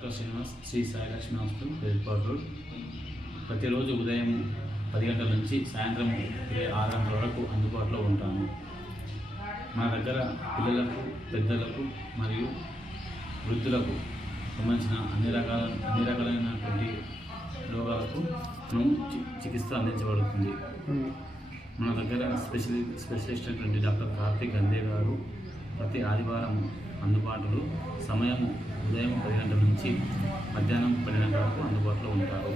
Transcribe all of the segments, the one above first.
Doctor Srinivas, Sri Sai Lakshmi hospital, Belpad road. ప్రతిరోజు ఉదయం 10 గంటల నుంచి సాయంత్రం 6 గంటల వరకు అందుబాటులో ఉంటాము. మా దగ్గర పిల్లలకు, పెద్దలకు మరియు వృద్ధులకు సంబంధించిన అన్ని రకాలైనటువంటి రోగాలకు చికిత్స అందించబడుతుంది. మన దగ్గర స్పెషలిస్ట్ అయినటువంటి డాక్టర్ కార్తిక్ గందే గారు ప్రతి ఆదివారం అందుబాటులో సమయం ఉదయం 10 గంటల నుంచి మధ్యాహ్నం 12 గంటల వరకు అందుబాటులో ఉంటారు.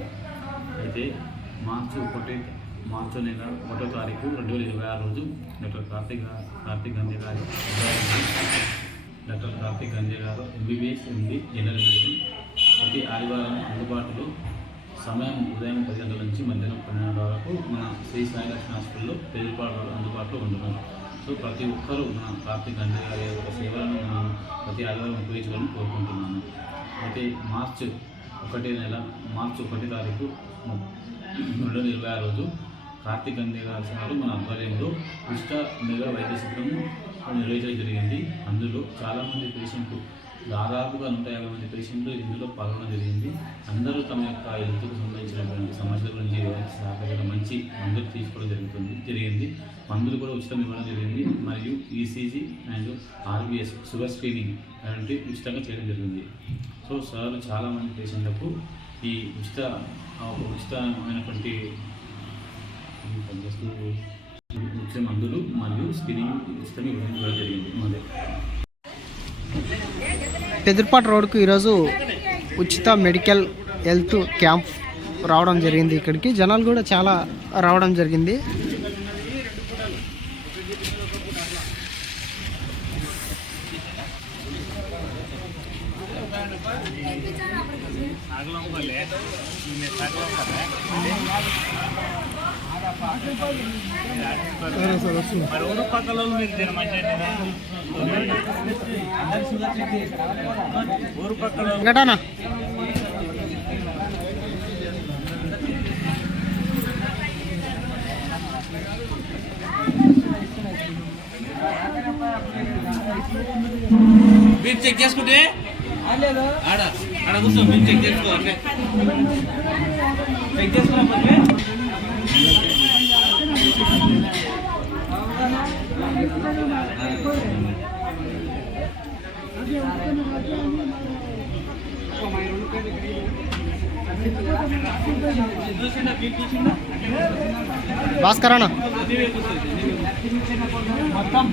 అయితే మార్చి 1 నెల 1వ తారీఖు 2026 రోజు డాక్టర్ కార్తిక్ గందే గారు MBBS MD జనరల్ మెడిసిన్ ప్రతి ఆదివారం అందుబాటులో సమయం ఉదయం 10 గంటల నుంచి మధ్యాహ్నం 12 గంటల వరకు మన శ్రీ సాయి లక్ష్మీ హాస్పిటల్లో బెల్పాడ్ రోడ్ అందుబాటులో ఉంటుంది. సో ప్రతి ఒక్కరూ మన కార్తిక్ గందే గారి యొక్క సేవలను మనం ప్రతి ఆదివారం ఉపయోగించాలని కోరుకుంటున్నాను. అయితే మార్చి 1 తారీఖు 2026 రోజు కార్తిక్ గందే గారు మన ఆధ్వర్యంలో ఉచిత మెగా వైద్య శిబిరము నిర్వహించడం జరిగింది. అందులో చాలామంది పేషెంట్లు, దాదాపుగా 150 మంది పేషెంట్లు ఇందులో పాల్గొనడం జరిగింది. అందరూ తమ యొక్క హెల్త్కు సంబంధించినటువంటి సమస్యల గురించి సహకరించడం, మంచి మందులు తీసుకోవడం జరిగింది. మందులు కూడా ఉచితం ఇవ్వడం జరిగింది. మరియు ECG and RBS sugar screening అలాంటి ఉచితంగా చేయడం జరిగింది. సో సార్ చాలామంది పేషెంట్లకు ఈ ఉచితమైనటువంటి ఉచిత మందులు మరియు స్క్రీనింగ్ ఉచితంగా ఇవ్వడం జరిగింది. పెదర్పాటు రోడ్కు ఈరోజు ఉచిత మెడికల్ హెల్త్ క్యాంప్ రావడం జరిగింది. ఇక్కడికి జనాలు కూడా చాలా రావడం జరిగింది. గటానా మీరు చెక్ చేసుకుంటే ఆడ కూర్చో, మీరు చెక్ చేసుకోవాలి. చెక్ చేసుకున్నప్పుడు భాస్కరణ మొత్తం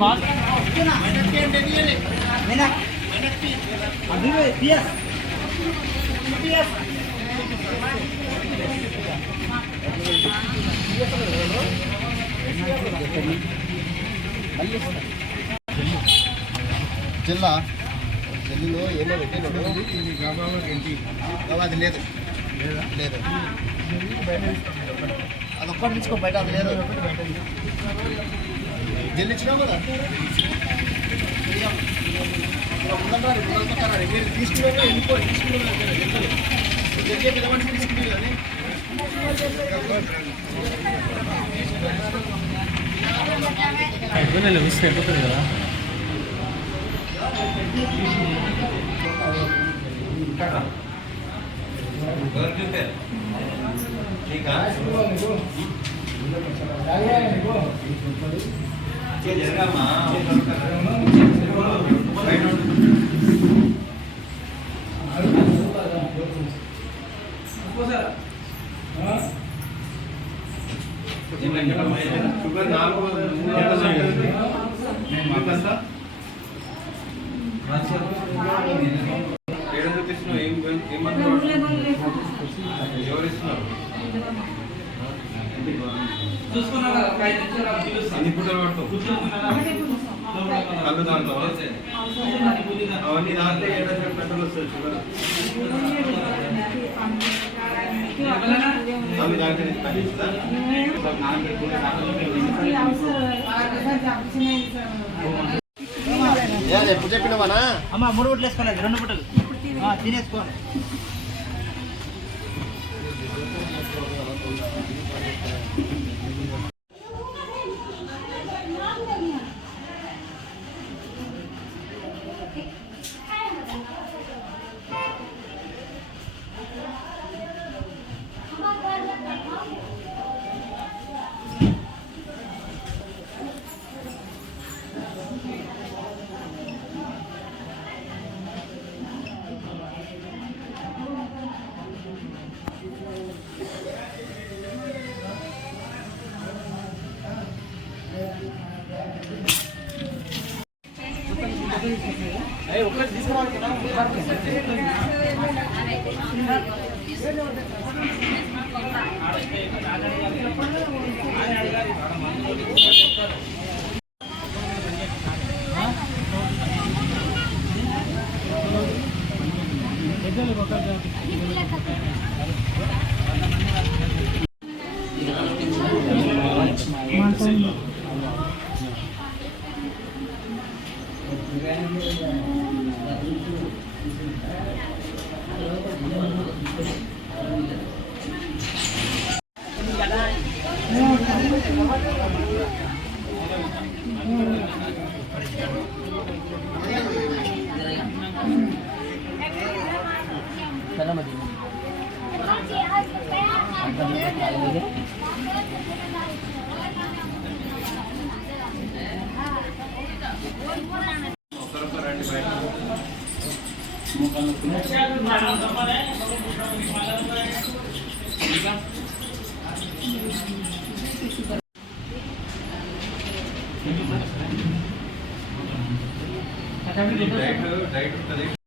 జల్లులో ఏమో పెట్టాడు, అది లేదు లేదు అది ఒక్కటి తీసుకో, బయట అది లేదు. జల్లు ఇచ్చినా కదా మీరు తీసుకునే తీసుకునే కానీ అయిపోతుంది కదా. షుగర్ 4 అన్ని పూటలు పడతాం కళ్ళు దాంట్లో అవన్నీ దాంట్లో పెట్రోల్ వస్తుంది. షుగర్ అవి దాంట్లో ఎప్పుడు చెప్పినావా అమ్మ 3 బుట్టలు వేసుకోలేదు, 2 బుట్టలు తినేసుకోవాలి. ఒక్కరొక్కరు రండి బయట. డైట్ ఉంటుంది.